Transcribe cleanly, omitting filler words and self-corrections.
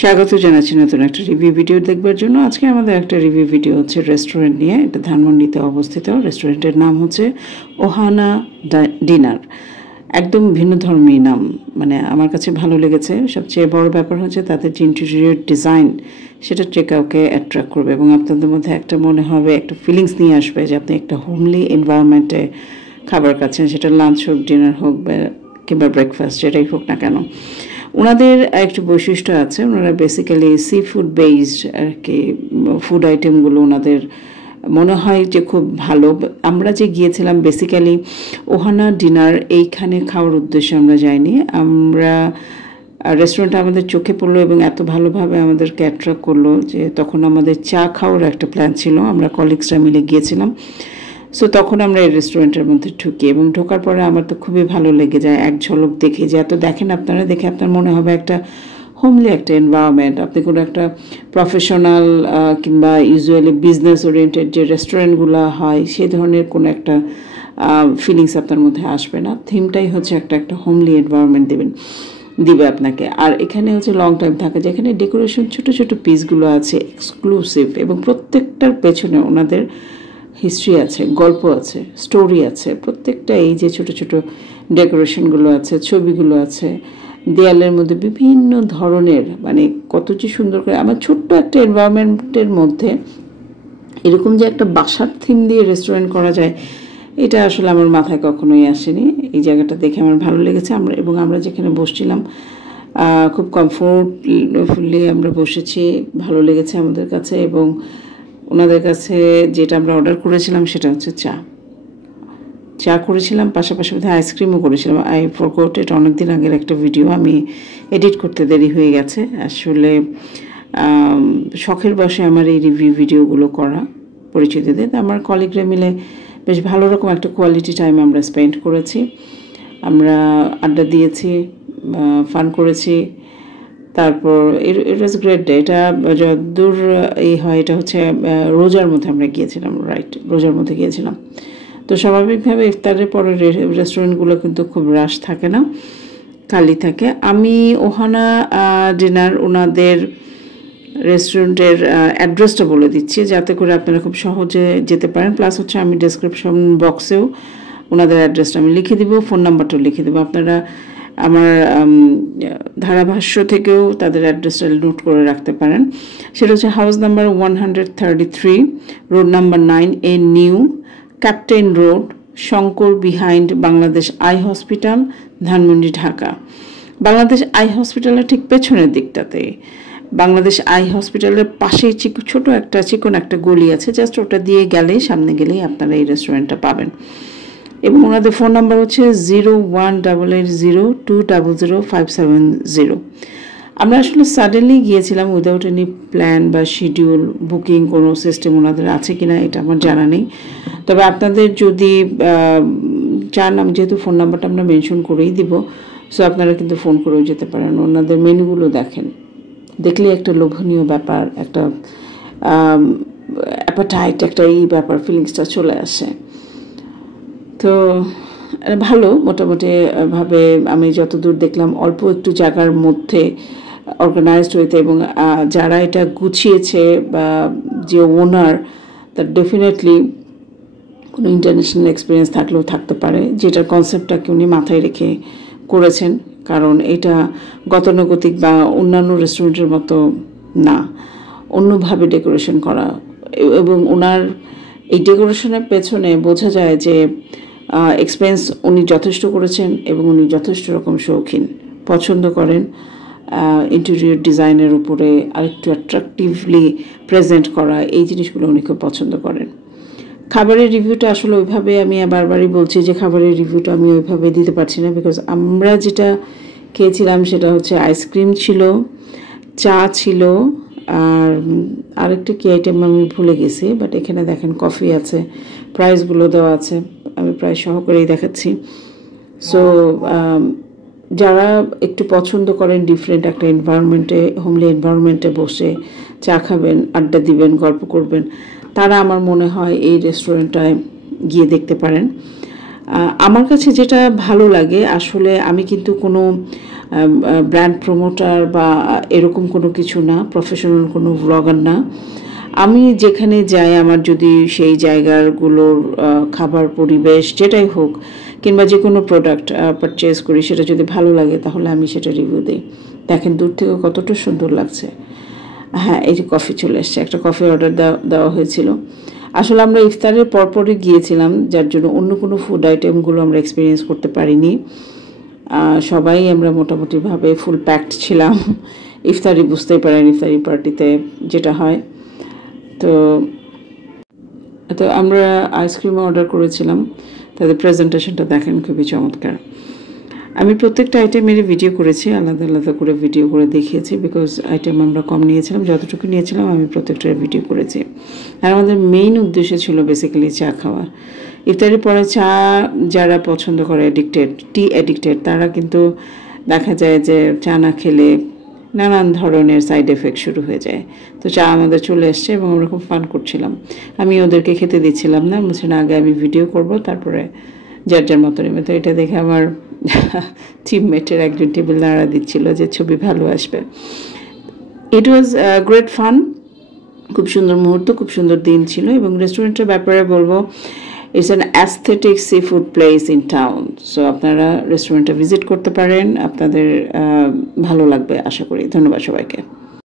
স্বাগত জানাচ্ছি নতুন একটা রিভিউ ভিডিও দেখবার জন্য। আজকে আমাদের একটা রিভিউ ভিডিও হচ্ছে রেস্টুরেন্ট নিয়ে। এটা ধানমন্ডিতে অবস্থিত। রেস্টুরেন্টের নাম হচ্ছে ওহানা ডিনার। একদম ভিন্ন ধর্মী নাম, মানে আমার কাছে ভালো লেগেছে। সবচেয়ে বড় ব্যাপার হচ্ছে তাদের যে ইন্টেরিয়র ডিজাইন, সেটা কাউকে অ্যাট্রাক্ট করবে এবং আপনাদের মধ্যে একটা মনে হবে, একটা ফিলিংস নিয়ে আসবে যে আপনি একটা হোমলি এনভায়রনমেন্টে খাবার খাচ্ছেন, সেটা লাঞ্চ হোক, ডিনার হোক কিংবা ব্রেকফাস্ট, যেটাই হোক না কেন। ওনাদের একটু বৈশিষ্ট্য আছে, ওনারা বেসিক্যালি সি ফুড বেসড আর কি ফুড আইটেমগুলো ওনাদের মনে হয় যে খুব ভালো। আমরা যে গিয়েছিলাম বেসিক্যালি ওহানা ডিনার এইখানে খাওয়ার উদ্দেশ্যে আমরা যাইনি। আমরা রেস্টুরেন্টটা আমাদের চোখে পড়লো এবং এত ভালোভাবে আমাদেরকে অ্যাট্রাক্ট করলো যে তখন আমাদের চা খাওয়ার একটা প্ল্যান ছিল। আমরা কলিগসরা মিলে গিয়েছিলাম। সো তখন আমরা এই রেস্টুরেন্টের মধ্যে ঢুকি এবং ঢোকার পরে আমার তো খুবই ভালো লেগে যায়। এক ঝলক দেখে যে এত দেখেন আপনারা, দেখে আপনার মনে হবে একটা হোমলি একটা এনভায়রনমেন্ট। আপনি কোনো একটা প্রফেশনাল কিংবা ইউজুয়ালি বিজনেস ওরিয়েন্টেড যে রেস্টুরেন্টগুলো হয় সেই ধরনের কোনো একটা ফিলিংস আপনার মধ্যে আসবে না। থিমটাই হচ্ছে একটা হোমলি এনভায়রনমেন্ট দিবে আপনাকে। আর এখানে হচ্ছে লং টাইম থাকে, যেখানে ডেকোরেশন ছোট ছোট পিসগুলো আছে এক্সক্লুসিভ এবং প্রত্যেকটার পেছনে ওনাদের হিস্ট্রি আছে, গল্প আছে, স্টোরি আছে। প্রত্যেকটা এই যে ছোট ছোট ডেকোরেশনগুলো আছে, ছবিগুলো আছে, দেয়ালের মধ্যে বিভিন্ন ধরনের, মানে কত যে সুন্দর করে আমার ছোট্ট একটা এনভায়রনমেন্টের মধ্যে এরকম যে একটা বাসার থিম দিয়ে রেস্টুরেন্ট করা যায়, এটা আসলে আমার মাথায় কখনোই আসেনি। এই জায়গাটা দেখে আমার ভালো লেগেছে। আমরা যেখানে বসছিলাম খুব কমফোর্টফুলি আমরা বসেছি, ভালো লেগেছে আমাদের কাছে। এবং ওনাদের কাছে যেটা আমরা অর্ডার করেছিলাম সেটা হচ্ছে চা করেছিলাম, পাশাপাশি বোধহয় আইসক্রিমও করেছিলাম। আই ফরগট, এটা অনেকদিন আগের একটা ভিডিও, আমি এডিট করতে দেরি হয়ে গেছে। আসলে শখের বসে আমার এই রিভিউ ভিডিওগুলো করা পরিচিতদের। আমার কলিগরা মিলে বেশ ভালো রকম একটা কোয়ালিটি টাইম আমরা স্পেন্ড করেছি। আমরা আড্ডা দিয়েছি, ফান করেছি। তারপর ইট ওয়াজ গ্রেট ডে। এটা যতদূর এই হয়, এটা হচ্ছে রোজার মধ্যে আমরা গিয়েছিলাম, রাইট, রোজার মধ্যে গিয়েছিলাম। তো স্বাভাবিকভাবে ইফতারের পরে রেস্টুরেন্টগুলো কিন্তু খুব রাশ থাকে না, খালি থাকে। আমি ওহানা ডিনার ওনাদের রেস্টুরেন্টের অ্যাড্রেসটা বলে দিচ্ছি যাতে করে আপনারা খুব সহজে যেতে পারেন। প্লাস হচ্ছে আমি ডেসক্রিপশন বক্সেও ওনাদের অ্যাড্রেসটা আমি লিখে দিব, ফোন নাম্বারটাও লিখে দেবো। আপনারা আমার ধারাভাষ্য থেকেও তাদের অ্যাড্রেসটা নোট করে রাখতে পারেন। সেটা হচ্ছে house number 133, road number 9A new, captain road, Shankar behind Bangladesh eye hospital, Dhanmondi, Dhaka. Bangladesh I হসপিটালের ঠিক পেছনের দিকটাতে, বাংলাদেশ আই হসপিটালের পাশেই ছোট একটা চিকন একটা গলি আছে, জাস্ট ওটা দিয়ে গেলেই, সামনে গেলেই আপনারা এই রেস্টুরেন্টটা পাবেন। এবং ওনাদের ফোন নাম্বার হচ্ছে 018802000570। আমরা আসলে সাডেনলি গিয়েছিলাম, উইদাউট এনি প্ল্যান বা শিডিউল, বুকিং কোনো সিস্টেম ওনাদের আছে কিনা এটা আমার জানা নেই। তবে আপনাদের যদি চান, আমি যেহেতু ফোন নাম্বারটা আমরা মেনশন করেই দিব, সো আপনারা কিন্তু ফোন করেও যেতে পারেন। ওনাদের মেনুগুলো দেখলে একটা লোভনীয় ব্যাপার, একটা অ্যাপাটাইট, একটা এই ব্যাপার ফিলিংসটা চলে আসে। তো ভালো, মোটামুটি ভাবে আমি যতদূর দেখলাম অল্প একটু জায়গার মধ্যে অর্গানাইজড হইতে, এবং যারা এটা গুছিয়েছে বা যে ওনার, তার ডেফিনেটলি কোনো ইন্টারন্যাশনাল এক্সপিরিয়েন্স থাকলেও থাকতে পারে, যেটার কনসেপ্টটাকে উনি মাথায় রেখে করেছেন। কারণ এটা গতানুগতিক বা অন্যান্য রেস্টুরেন্টের মতো না, অন্যভাবে ডেকোরেশন করা। এবং ওনার এই ডেকোরেশনের পেছনে বোঝা যায় যে এক্সপেন্স উনি যথেষ্ট করেছেন এবং উনি যথেষ্ট রকম শৌখিন, পছন্দ করেন ইন্টেরিয়র ডিজাইনের উপরে আরেকটু অ্যাট্রাকটিভলি প্রেজেন্ট করা, এই জিনিসগুলো উনি খুব পছন্দ করেন। খাবারের রিভিউটা আসলে ওইভাবে, আমি বারবারই বলছি যে খাবারের রিভিউটা আমি ওইভাবে দিতে পারছি না, বিকজ আমরা যেটা খেয়েছিলাম সেটা হচ্ছে আইসক্রিম ছিল, চা ছিল, আর আরেকটা কি আইটেম আমি ভুলে গেছি, বাট এখানে দেখেন কফি আছে, প্রাইসগুলো দেওয়া আছে, আমি প্রায় সহকারেই দেখাচ্ছি। সো যারা একটু পছন্দ করেন ডিফারেন্ট একটা এনভায়রনমেন্টে, হোমলি এনভায়রনমেন্টে বসে চা খাবেন, আড্ডা দিবেন, গল্প করবেন, তারা আমার মনে হয় এই রেস্টুরেন্টটায় গিয়ে দেখতে পারেন। আমার কাছে যেটা ভালো লাগে, আসলে আমি কিন্তু কোনো ব্র্যান্ড প্রমোটার বা এরকম কোনো কিছু না, প্রফেশনাল কোনো ব্লগার না। আমি যেখানে যাই আমার যদি সেই জায়গাগুলোর খাবার পরিবেশ যেটাই হোক কিংবা যে কোনো প্রোডাক্ট পারচেজ করি সেটা যদি ভালো লাগে তাহলে আমি সেটা রিভিউ দিই। দেখেন দূর থেকে কতটা সুন্দর লাগছে। হ্যাঁ, এই যে কফি চলে এসছে, একটা কফি অর্ডার দেওয়া হয়েছিল। আসলে আমরা ইফতারের পরপরই গিয়েছিলাম, যার জন্য অন্য কোনো ফুড আইটেমগুলো আমরা এক্সপিরিয়েন্স করতে পারিনি। সবাই আমরা মোটামুটিভাবে ফুল প্যাকড ছিলাম। ইফতারি বুঝতেই পারেন, ইফতারি পার্টিতে যেটা হয়। তো আমরা আইসক্রিম অর্ডার করেছিলাম। তাদের প্রেজেন্টেশনটা দেখেন, খুবই চমৎকার। আমি প্রত্যেকটা আইটেমেরই ভিডিও করেছি, আলাদা আলাদা করে ভিডিও করে দেখিয়েছি, বিকজ আইটেম আমরা কম নিয়েছিলাম। যতটুকু নিয়েছিলাম আমি প্রত্যেকটার ভিডিও করেছি। আর আমাদের মেইন উদ্দেশ্য ছিল বেসিক্যালি চা খাওয়া। ইফতারির পরে চা যারা পছন্দ করে, টি অ্যাডিক্টেড, তারা কিন্তু দেখা যায় যে চা না খেলে নানান ধরনের সাইড এফেক্ট শুরু হয়ে যায়। তো চা আমাদের চলে এসছে এবং আমরা খুব ফান করছিলাম। আমি ওদেরকে খেতে দিচ্ছিলাম না, বলছি না আগে আমি ভিডিও করব, তারপরে যার যার মতো নেবে। তো এটা দেখে আমার টিমমেটের একজন টেবিল নাড়া দিচ্ছিল যে ছবি ভালো আসবে। ইট ওয়াজ গ্রেট ফান, খুব সুন্দর মুহূর্ত, খুব সুন্দর দিন ছিল। এবং রেস্টুরেন্টের ব্যাপারে বলবো, it's an aesthetic sea food place in town. So আপনারা রেস্টুরেন্টটা ভিজিট করতে পারেন, আপনাদের ভালো লাগবে আশা করি। ধন্যবাদ সবাইকে।